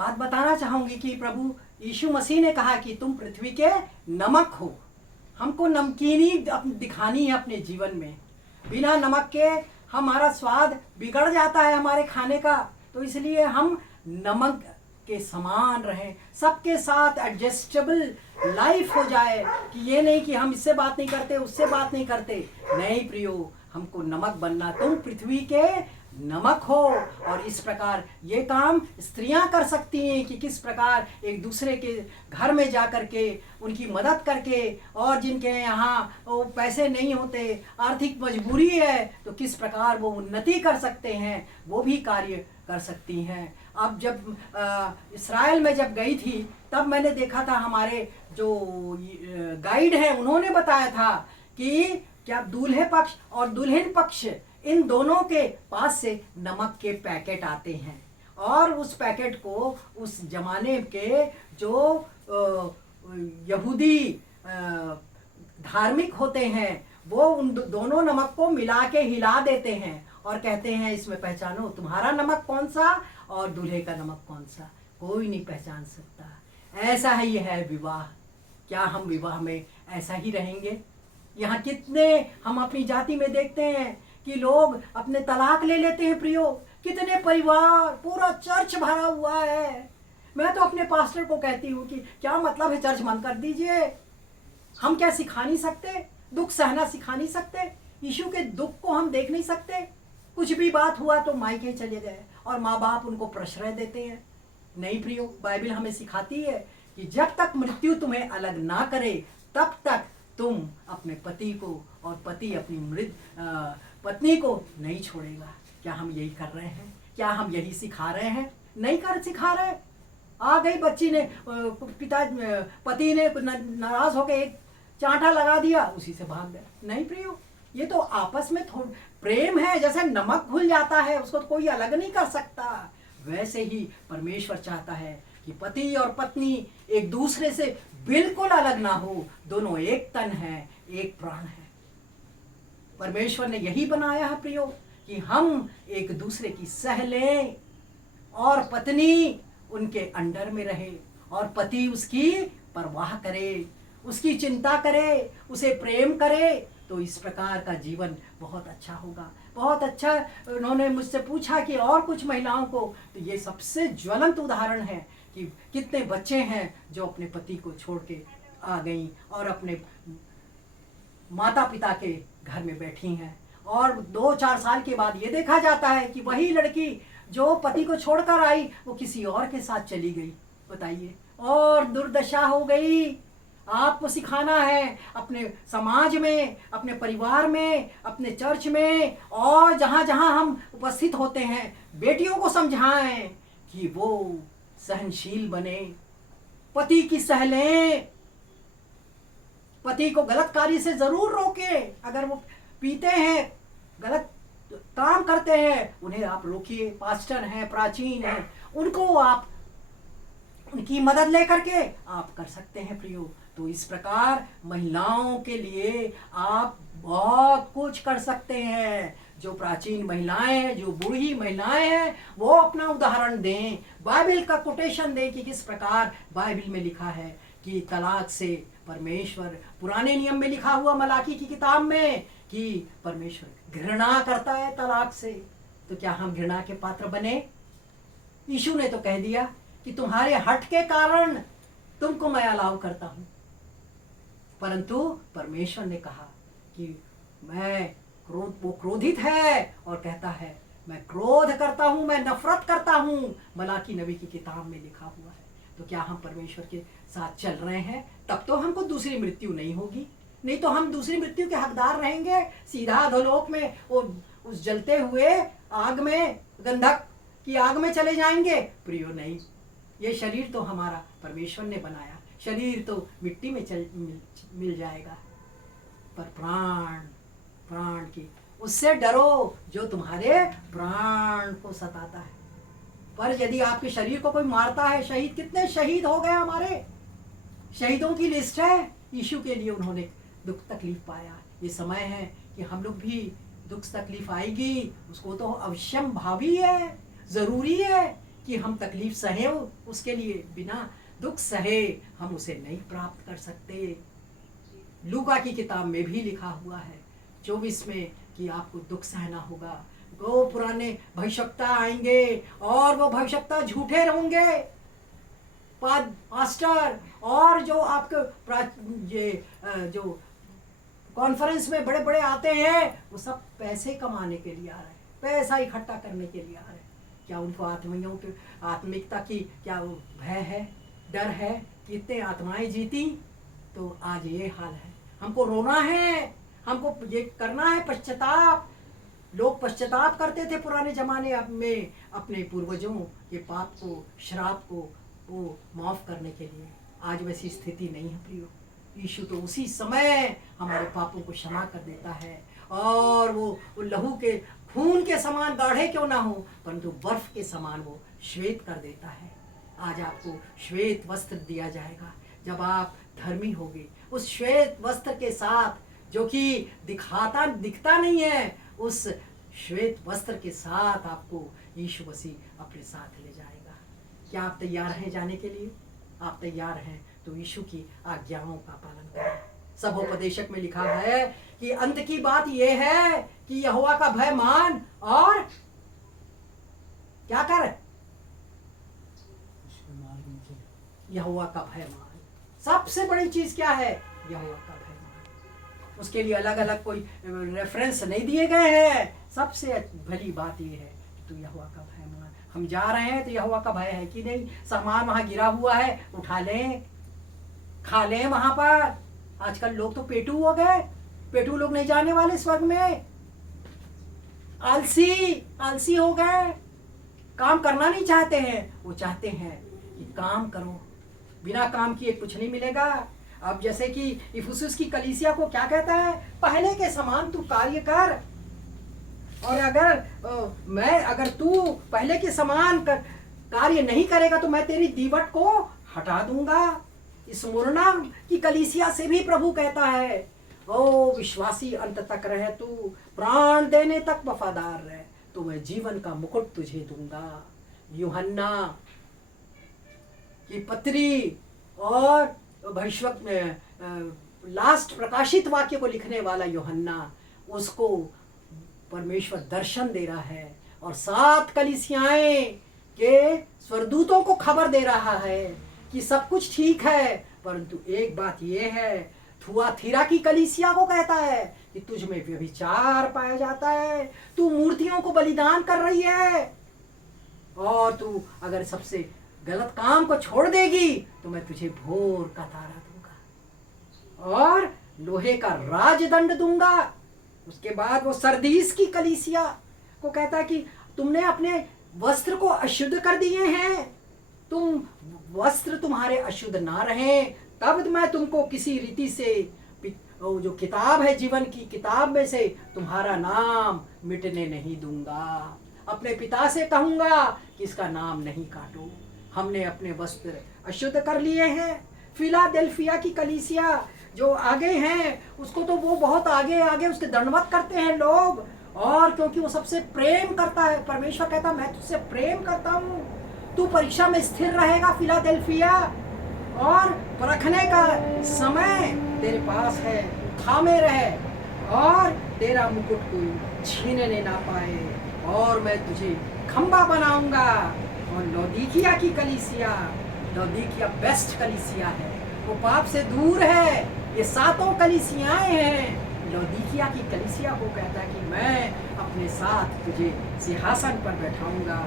बात बताना चाहूंगी कि प्रभु यीशु मसीह ने कहा कि तुम पृथ्वी के नमक हो। हमको नमकीनी दिखानी है अपने जीवन में। बिना नमक के हमारा स्वाद बिगड़ जाता है हमारे खाने का। तो इसलिए हम नमक के समान रहें, सबके साथ एडजस्टेबल लाइफ हो जाए, कि ये नहीं कि हम इससे बात नहीं करते, उससे बात नहीं करते। नहीं प्रियो, हमको नमक बनना। तुम पृथ्वी के नमक हो। और इस प्रकार ये काम स्त्रियां कर सकती हैं कि किस प्रकार एक दूसरे के घर में जा कर के उनकी मदद करके, और जिनके यहाँ वो पैसे नहीं होते, आर्थिक मजबूरी है, तो किस प्रकार वो उन्नति कर सकते हैं, वो भी कार्य कर सकती हैं। अब जब इस्राएल में जब गई थी तब मैंने देखा था, हमारे जो गाइड हैं उन्होंने बताया था कि क्या दूल्हे पक्ष और दुल्हन पक्ष इन दोनों के पास से नमक के पैकेट आते हैं, और उस पैकेट को उस जमाने के जो यहूदी धार्मिक होते हैं वो उन दोनों नमक को मिला के हिला देते हैं और कहते हैं इसमें पहचानो तुम्हारा नमक कौन सा और दूल्हे का नमक कौन सा। कोई नहीं पहचान सकता। ऐसा ही है विवाह। क्या हम विवाह में ऐसा ही रहेंगे? यहाँ कितने हम अपनी जाति में देखते हैं कि लोग अपने तलाक ले लेते हैं प्रियो। कितने परिवार, पूरा चर्च भरा हुआ है। मैं तो अपने पास्टर को कहती हूँ कि क्या मतलब है, चर्च बंद कर दीजिए। हम क्या सिखा नहीं सकते? दुख सहना सिखा नहीं सकते? यीशु के दुख को हम देख नहीं सकते? कुछ भी बात हुआ तो मायके चले गए और माँ बाप उनको प्रश्रय देते हैं। नहीं प्रियो, बाइबल हमें सिखाती है कि जब तक मृत्यु तुम्हें अलग ना करे तब तक तुम अपने पति को और पति अपनी मृत पत्नी को नहीं छोड़ेगा। क्या हम यही कर रहे हैं? क्या हम यही सिखा रहे हैं? नहीं कर सिखा रहे। आ गई बच्ची ने, पति ने नाराज होकर एक चांटा लगा दिया, उसी से भाग गया। नहीं प्रियो, ये तो आपस में प्रेम है। जैसे नमक घुल जाता है उसको तो कोई अलग नहीं कर सकता, वैसे ही परमेश्वर चाहता है कि पति और पत्नी एक दूसरे से बिल्कुल अलग ना हो। दोनों एक तन है, एक प्राण है। परमेश्वर ने यही बनाया है प्रियो कि हम एक दूसरे की सह लें और पत्नी उनके अंडर में रहे और पति उसकी परवाह करे, उसकी चिंता करे, उसे प्रेम करे। तो इस प्रकार का जीवन बहुत अच्छा होगा। बहुत अच्छा। उन्होंने मुझसे पूछा कि और कुछ महिलाओं को, तो ये सबसे ज्वलंत उदाहरण है कि कितने बच्चे हैं जो अपने पति को छोड़ के आ गई और अपने माता पिता के घर में बैठी हैं, और 2-4 साल के बाद ये देखा जाता है कि वही लड़की जो पति को छोड़कर आई वो किसी और के साथ चली गई। बताइए, और दुर्दशा हो गई। आपको सिखाना है अपने समाज में, अपने परिवार में, अपने चर्च में, और जहाँ जहाँ हम उपस्थित होते हैं, बेटियों को समझाएं कि वो सहनशील बने, पति की सह लें, पति को गलत कार्य से जरूर रोकें। अगर वो पीते हैं, गलत काम करते हैं, उन्हें आप रोकिए। पास्टर हैं, प्राचीन हैं, उनको आप उनकी मदद लेकर के आप कर सकते हैं प्रियो। तो इस प्रकार महिलाओं के लिए आप बहुत कुछ कर सकते हैं। जो प्राचीन महिलाएं हैं, जो बूढ़ी महिलाएं हैं, वो अपना उदाहरण दें, बाइबल का कोटेशन दें कि किस प्रकार बाइबल में लिखा है कि तलाक से परमेश्वर, पुराने नियम में लिखा हुआ मलाकी की किताब में कि परमेश्वर घृणा करता है तलाक से। तो क्या हम घृणा के पात्र बने? यीशु ने तो कह दिया कि तुम्हारे हठ के कारण तुमको मैं अलाउ करता हूं, परंतु परमेश्वर ने कहा कि मैं वो क्रोधित है और कहता है मैं क्रोध करता हूं, मैं नफरत करता हूं। मलाकी नबी की किताब में लिखा हुआ है। तो क्या हम परमेश्वर के साथ चल रहे हैं? तब तो हमको दूसरी मृत्यु नहीं होगी। नहीं तो हम दूसरी मृत्यु के हकदार रहेंगे, सीधा अधोलोक में वो उस जलते हुए आग में, गंधक की आग में चले जाएंगे। प्रियो नहीं, ये शरीर तो हमारा परमेश्वर ने बनाया, शरीर तो मिट्टी में मिल जाएगा, पर प्राण की उससे डरो जो तुम्हारे प्राण को सताता है। पर यदि आपके शरीर को कोई मारता है, शहीद, कितने शहीद हो गए हमारे, शहीदों की लिस्ट है। यीशु के लिए उन्होंने दुख तकलीफ पाया। ये समय है कि हम लोग भी दुख तकलीफ आएगी, उसको तो अवश्यम भावी है, जरूरी है कि हम तकलीफ सहे, उसके लिए बिना दुख सहे हम उसे नहीं प्राप्त कर सकते। लूका की किताब में भी लिखा हुआ है 24 में कि आपको दुख सहना होगा। वो पुराने भविष्यवक्ता आएंगे और वो भविष्यवक्ता झूठे होंगे, पास्टर और जो आपके ये जो कॉन्फ्रेंस में बड़े बड़े आते हैं वो सब पैसे कमाने के लिए आ रहे हैं, पैसा इकट्ठा करने के लिए आ रहे हैं। क्या उनको आत्मियों की आत्मिकता की क्या वो भय है, डर है कि इतने आत्माएं जीती? तो आज ये हाल है। हमको रोना है, हमको ये करना है पश्चाताप। लोग पश्चाताप करते थे पुराने जमाने में अपने पूर्वजों के पाप को, श्राप को वो माफ करने के लिए। आज वैसी स्थिति नहीं है प्रियो। यीशु तो उसी समय हमारे पापों को क्षमा कर देता है और वो लहू के खून के समान गाढ़े क्यों ना हो परंतु बर्फ के समान वो श्वेत कर देता है। आज आपको श्वेत वस्त्र दिया जाएगा जब आप धर्मी होगे। उस श्वेत वस्त्र के साथ जो कि दिखता नहीं है, उस श्वेत वस्त्र के साथ आपको यीशु मसीह अपने साथ ले जाएगा। क्या आप तैयार हैं जाने के लिए? आप तैयार हैं तो यीशु की आज्ञाओं का पालन करें। सबोपदेशक में लिखा है कि अंत की बात यह है कि यहोवा का भय मान और क्या कर? यहोवा का भय मान। सबसे बड़ी चीज क्या है? यहोवा का भय मान। उसके लिए अलग अलग कोई रेफरेंस नहीं दिए गए हैं। सबसे भली बात यह है कि तू यहोवा का भय मान। हम जा रहे हैं तो यहोवा का भय है कि नहीं? सामान वहां गिरा हुआ है, उठा लें, खा लें वहां पर। आजकल लोग तो पेटू हो गए, पेटू लोग नहीं जाने वाले स्वर्ग में। आलसी हो गए, काम करना नहीं चाहते हैं। वो चाहते हैं कि काम करो, बिना काम किए कुछ नहीं मिलेगा। अब जैसे कि इफुसुस की कलीसिया को क्या कहता है? पहले के समान तू कार्य कर, और अगर तू पहले के समान कार्य नहीं करेगा तो मैं तेरी दीवट को हटा दूंगा। स्मुरना की कलीसिया से भी प्रभु कहता है, ओ विश्वासी अंत तक रहे, तू प्राण देने तक वफादार रहे तो मैं जीवन का मुकुट तुझे दूंगा। यूहन्ना की पत्री और लास्ट प्रकाशित वाक्य को लिखने वाला यूहन्ना, उसको परमेश्वर दर्शन दे रहा है और 7 कलीसियाएं के स्वर्गदूतों को खबर दे रहा है कि सब कुछ ठीक है, परंतु एक बात यह है, थुआथीरा की कलीसिया को कहता है कि तुझ में व्यभिचार पाया जाता है, तू मूर्तियों को बलिदान कर रही है, और तू अगर सबसे गलत काम को छोड़ देगी तो मैं तुझे भोर का तारा दूंगा और लोहे का राजदंड दूंगा। उसके बाद वो सरदीस की कलीसिया को कहता है कि तुमने अपने वस्त्र को अशुद्ध कर दिए हैं, तुम वस्त्र तुम्हारे अशुद्ध ना रहे, तब मैं तुमको किसी रीति से जो किताब है जीवन की किताब में से तुम्हारा नाम मिटने नहीं दूंगा। अपने पिता से कहूंगा कि इसका नाम नहीं काटो। हमने अपने वस्त्र अशुद्ध कर लिए हैं। फिलाडेल्फिया की कलीसिया जो आगे हैं उसको तो वो बहुत आगे उसके दंडवत करते हैं लोग, और क्योंकि वो सबसे प्रेम करता है। परमेश्वर कहता मैं तुझसे प्रेम करता हूँ, तू परीक्षा में स्थिर रहेगा फिलाडेल्फिया, और परखने का समय तेरे पास है, थामे रहे और तेरा मुकुट कोई छीनने ना पाए, और मैं तुझे खंबा बनाऊंगा। और लौदीकिया की कलीसिया, लौदीकिया बेस्ट कलीसिया है, वो पाप से दूर है। ये 7 कलीसियाएं हैं। लौदीकिया की कलीसिया को कहता है कि मैं अपने साथ तुझे सिंहासन पर बैठाऊंगा,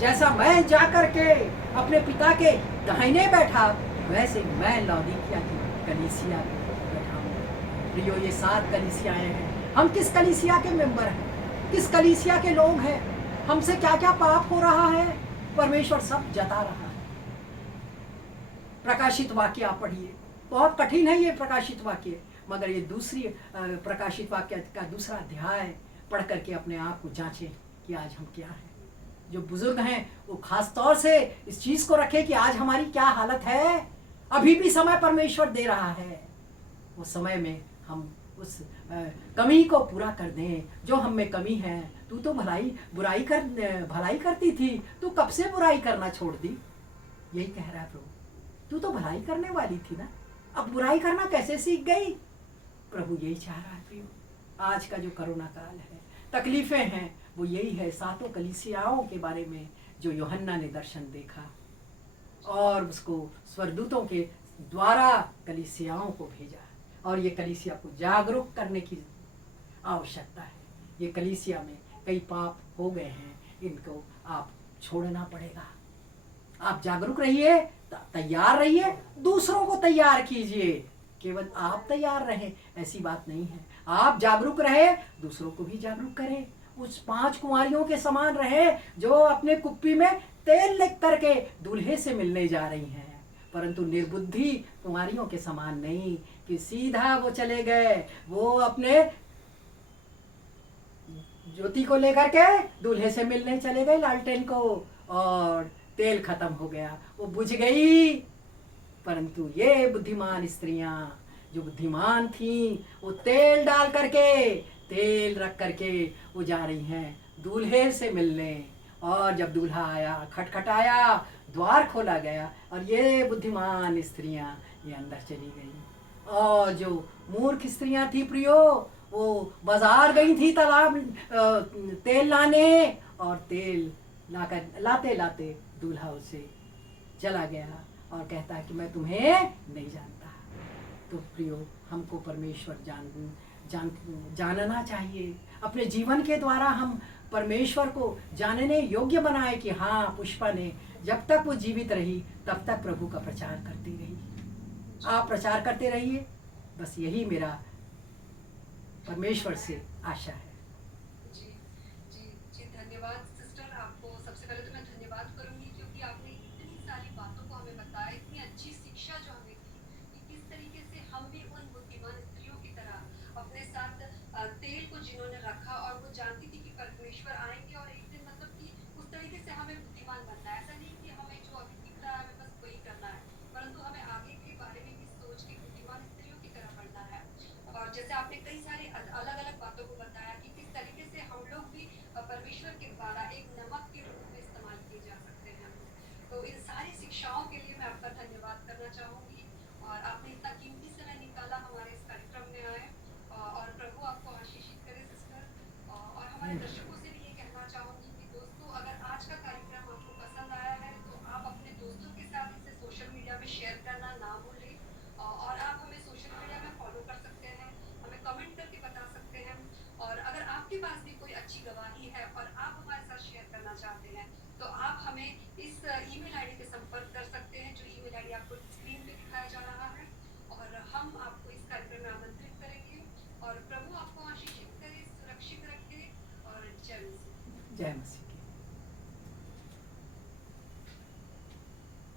जैसा मैं जाकर के अपने पिता के दाहिने बैठा वैसे मैं लौदीकिया की कलीसिया को बैठाऊंगा। प्रियो, ये 7 कलीसियाएं हैं। हम किस कलीसिया के मेंबर हैं? किस कलीसिया के लोग हैं? हमसे क्या क्या पाप हो रहा है? परमेश्वर सब जता रहा है। प्रकाशित वाक्य आप पढ़िए, बहुत कठिन है ये प्रकाशित वाक्य, मगर ये दूसरी प्रकाशित वाक्य का दूसरा अध्याय पढ़ करके अपने आप को जांचें कि आज हम क्या हैं। जो बुजुर्ग हैं वो खास तौर से इस चीज को रखें कि आज हमारी क्या हालत है। अभी भी समय परमेश्वर दे रहा है, वो समय में हम उस कमी को पूरा कर दें जो हम में कमी है। तू तो भलाई करती थी, तू कब से बुराई करना छोड़ दी। यही कह रहा है प्रभु, तू तो भलाई करने वाली थी ना, अब बुराई करना कैसे सीख गई। प्रभु यही चाह रहा है प्रियो, आज का जो कोरोना काल है, तकलीफें हैं, वो यही है। सातों कलीसियाओं के बारे में जो यूहन्ना ने दर्शन देखा और उसको स्वर्गदूतों के द्वारा कलीसियाओं को भेजा, और ये कलीसिया को जागरूक करने की आवश्यकता है। ये कलीसिया में कई पाप हो गए हैं, इनको आप छोड़ना पड़ेगा। आप जागरूक रहिए, तैयार रहिए, दूसरों को तैयार कीजिए। केवल आप तैयार रहें ऐसी बात नहीं है, आप जागरूक रहे, दूसरों को भी जागरूक करें। उस 5 कुंवारियों के समान रहे जो अपने कुप्पी में तेल लेकर करके दूल्हे से मिलने जा रही हैं, परंतु निर्बुद्धि कुंवारियों के समान नहीं कि सीधा वो चले गए, वो अपने ज्योति को लेकर के दूल्हे से मिलने चले गए, लालटेन को, और तेल खत्म हो गया, वो बुझ गई। परंतु ये बुद्धिमान स्त्रियां जो बुद्धिमान थीं, वो तेल डाल करके, तेल रख करके वो जा रही हैं दूल्हे से मिलने। और जब दूल्हा आया, खटखटाया, द्वार खोला गया, और ये बुद्धिमान स्त्रियां ये अंदर चली गई। और जो मूर्ख स्त्रियां थी प्रियो, वो बाजार गई थी तालाब तेल लाने, और तेल लाते लाते दूल्हा उसे चला गया और कहता है कि मैं तुम्हें नहीं जानता। तो प्रियो, हमको परमेश्वर जानना चाहिए। अपने जीवन के द्वारा हम परमेश्वर को जानने योग्य बनाए कि हाँ, पुष्पा ने जब तक वो जीवित रही तब तक प्रभु का प्रचार करती रही। आप प्रचार करते रहिए, बस यही मेरा परमेश्वर से आशा है। जी जी जी, धन्यवाद सिस्टर। आपको सबसे पहले तो मैं धन्यवाद करूंगी क्योंकि आपने इतनी सारी बातों को हमें बताया, इतनी अच्छी शिक्षा जो हमें दी कि किस तरीके से हम भी उन बुद्धिमान स्त्रियों की तरह अपने साथ तेल को जिन्होंने रखा, और वो जानती थी कि परमेश्वर आएंगे और एक दिन, मतलब कि उस तरीके से हमें बुद्धिमान बनना है। ऐसा नहीं कि हमें जो अभी दिख रहा है हमें बस वही करना है, परंतु हमें आगे के बारे में भी सोच के बुद्धिमान स्त्रियों की तरह बढ़ना है। और जैसे आपने कई सारी अलग अलग बातों को बताया कि किस तरीके से हम लोग भी परमेश्वर के द्वारा एक नमक के रूप में इस्तेमाल किए जा सकते हैं। तो इन सारी शिक्षाओं के लिए मैं आपका धन्यवाद करना चाहूंगी, और आपने इतना कीमती समय निकाला हमारे इस कार्यक्रम में आए, और प्रभु आपको आशीषित करे सिस्टर, और हमारे दर्शकों